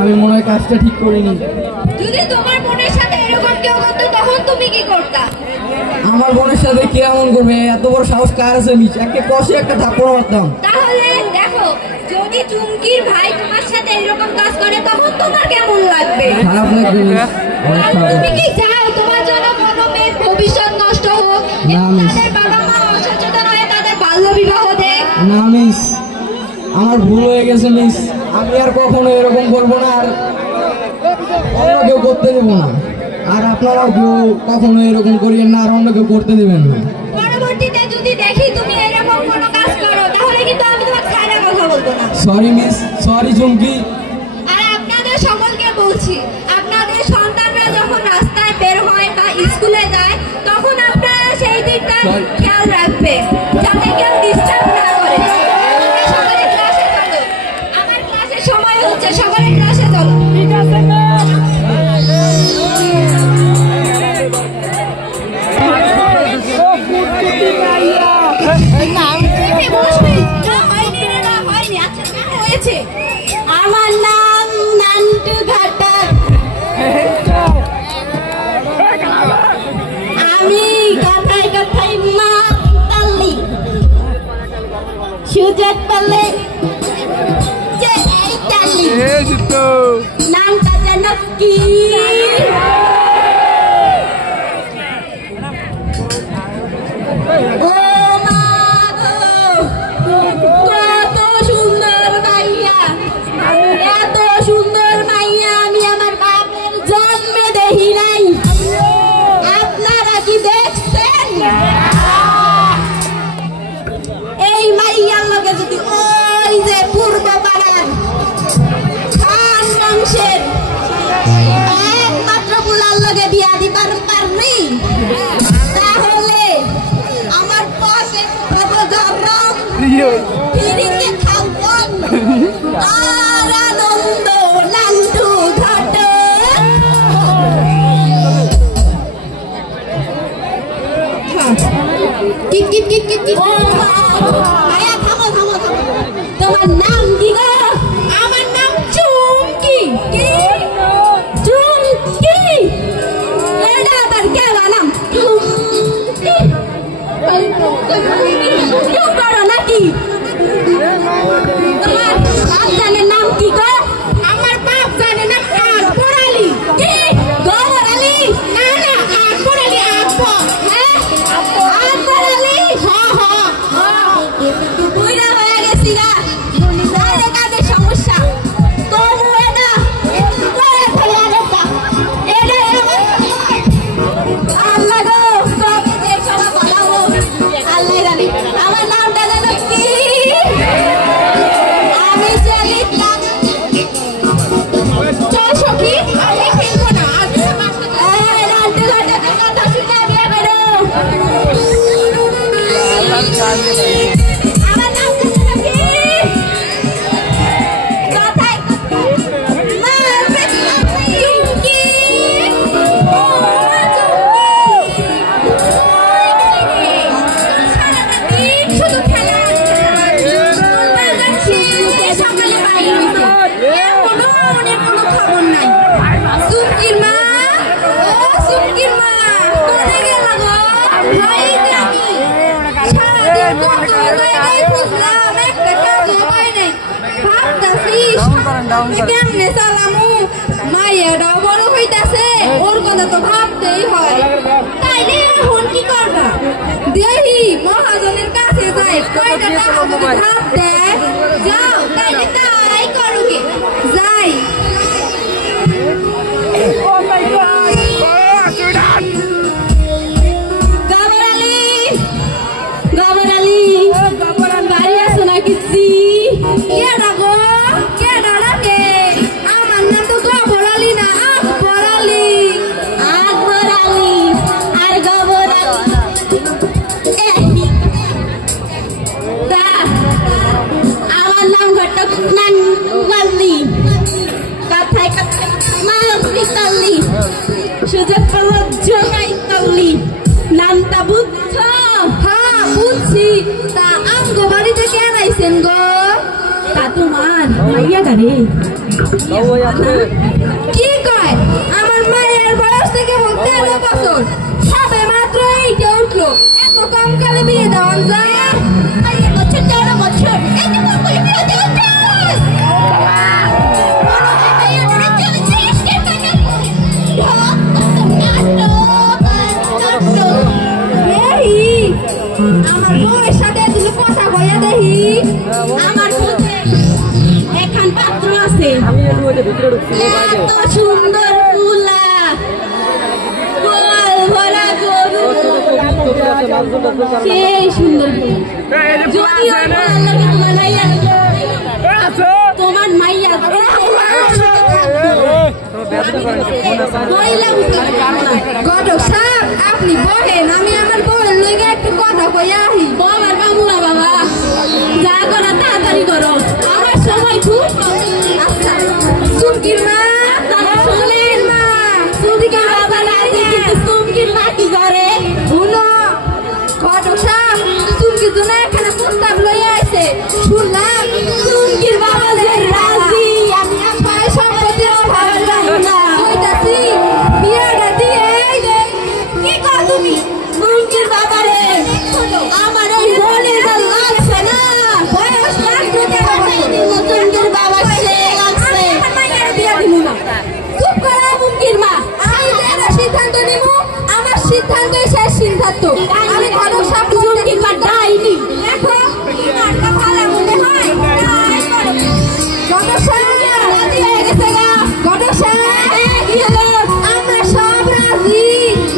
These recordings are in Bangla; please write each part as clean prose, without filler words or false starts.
আমি মনে হয় কাজটা ঠিক করিনি। যদি তোমার বোনের সাথে এরকম কেউ করতো তখন তুমি কি করতা? আমার বোনের সাথে কে এমন করবে? এত বড় সাহস কার আছে? একটা কষে একটা থাপ্পড় মারতাম। তাহলে দেখো, যদি চুমকির ভাই তোমার সাথে এরকম কাজ করে তখন তোমার কেমন লাগবে? খারাপ লাগবে। তুমি কি চাও তোমার জন্য কোনো মেয়ের ভবিষ্যৎ নষ্ট হোক এবং তাদের বাবা মা অসচেতন হয়ে তাদের বাল্য বিবাহ দেয়? না মিস, আমার ভুল হয়ে গেছে মিস। আমি আর কখনো এরকম করবো না, আর অন্য কেউ করতে দেবো না। আর আপনারাও কেউ কখনো এরকম করিয়েন না, আর অন্য কেউ করতে দেবেন না। পরবর্তীতে যদি দেখি তুমি এরকম কোনো কাজ করো তাহলে কিন্তু আমি তোমার ছাড়া কথা বলবো না। সরি মিস, সরি চুমকি। আর আপনাদের সকলকে বলছি, আপনাদের সন্তানরা যখন রাস্তায় বের হয় বা স্কুলে যায় তখন আপনারা সেই দিকটা খেয়াল রাখবেন যাতে কেউ ডিস্টার্ব না করে। সকালে ক্লাসে চলো, আমার ক্লাসের সময় হচ্ছে, সকালে ক্লাসে চলো। ঠিক আছে আমার নাম নান্টু ঘাটা, আমি কথায় কথায় মা তাল্লি, সুযোগ পেলে যে এই তাল্লি, নামটা যেন কি ও মা গো, কত সুন্দর মাইয়া, এত সুন্দর মাইয়া আমি আমার বাপের জন্মে দেখি নাই। আপনারা কি দেখছেন? এই মাইয়ার লগে যদি ওই যে পূর্ব পাড়ার খান বংশের একমাত্র বুলার লগে বিয়া দিবার পারনি তাহলে আমার পকেট হবে গরম, ফিরিতে খাওয়ান আর আনন্দ নান্টু ঘাটে। Kit kit kit kit kit. আয়া থামো থামো থামো, তোমার নাম কি গো? আমার নাম চুমকি। কি চুমকি? এটা আবার কেমন নাম? চুমকি চুপ করো নাকি? তোমার বাপ জানের নাম কি গো? আমার বাপ জানের নাম আকবর আলী। কি গৌর আলী? না না, আকবর আলী। আকবর, হ্যাঁ আকবর আলী। বুইড়া হয়ে গেছি গা, তাহলে কাদের সমস্যা? তবু এটা করে ফেলে আরেকটা, এটা আল্লাহ গো, তবে যে সবাই বলাবো আল্লাহ জানে। আমার নামটা যেন কি? আমি চলিতাম। চল সখী, আমি খেলবো না, আমি নান্টু ঘাটাকে কথা শুনে বিয়ে করো। আমার নামটা যেন কি? কথায় মারবে চুমকি। ও চুমকি, সারাটা দিন শুধু খেলা, সকালে বাইরে এখনো মনের কোনো খবর নাই। চুমকির মা, ও চুমকির মা, কোথায় গেল গো? এই যে আমি সারাদিন কত জায়গায় খুঁজলাম, একটা কাজও পাই নাই। ভাবতাছি কেমনে চালামু, মাইয়াটাও বড় হইতাছে, ওর কথা তো ভাবতেই হয়। তাইলে এখন কি করবা? দেখি মহাজনের কাছে যাই, কয়টা টাকা যদি ভাব দেয়, যাও তাইলে তাই করুকে যাই। গবর আলী, গবর আলী, বাড়ি আসো না কিসি? কেডা গো, কেডা ডাকে? আমার নাম তো গবর আলী না, আকবর আলী। আকবর আলী আর গবর আলী, আমার নাম ঘটক নান্টু, কথায় কথায় মারবি তাল্লি, সুযোগ পেল জমাই তাল্লি। নামটা বুঝছ? হ্যাঁ বুঝছি। তা আমগো বাড়িতে কেন আইছেন গো? তা তোমার মাইয়া গাড়ি কি কয়? আমার মায়ের বয়স থেকে 13 বছর, সবে মাত্র এইটা উঠলো, এত কম কালে বিয়ে দেওয়া যায়? 13 বছর, এত কম কালে বিয়ে দেওয়া যায়? আমার বউয়ের সাথে তুমি কথা কইয়া দেখি আমার মধ্যে এখান পাত্র আছে এত সুন্দর ফুলা গোল ভরা গরু সেই সুন্দর ফুল যদি ওর ভালো লাগে তোমার মাইয়া তোমার মাইয়া গডক সাহেব আপনি বলেন আমি আমার বউয়ের লইগে একটু কথা কইয়া আহি বাবার বাবু না বাবা যা করো তাড়াতাড়ি করো আমার সময় খুব আচ্ছা সুমকির মা তারা শুনলেন মা সুমকির বাবা নাই কিন্তু সুমকির মা কি করে শুনো গডক সাহেব সুমকির জন্য এখানে প্রস্তাব লইয়া আইছে শুনলাম সুমকির বাবা যে রাজি আমি আমার সম্পত্তি ভালো লাগবে না কইতাছি বিয়েটা দিয়ে কি কর তুমি সুমকির বাবা রে আমার এই বোনের যা লাগছে না বয়স লাগছে সুমকির বাবা সে লাগছে বিয়ে দিব না চুপ করো সুমকির মা আমি যে সিদ্ধান্ত নিব আমার সিদ্ধান্তই শেষ সিদ্ধান্ত আমি ঘটক সাহেব সুমকির মা ডাইনি দেখো মারটা ভালো মনে হয় ঘটক সাহেব রাজি হয়ে গেছে গা ঘটক সাহেব কি হলো আমরা সব রাজি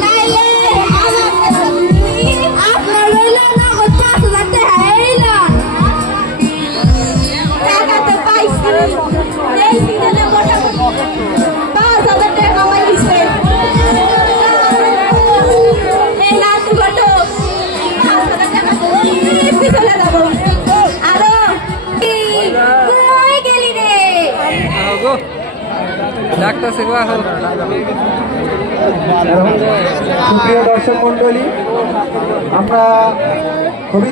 তাইলে আপনার লইলা না ও 5,000 টাকা এইলা টাকা তো পাইছি এই দিনে মোটামুটি 5,000 টাকা কামাই দিছে এই লাস্ট ফটো 5,000 টাকা চলে যাব আরো কই গেলি রে ডাক্তার সেবা সুপ্রিয় দর্শক মন্ডলী, আমরা খুবই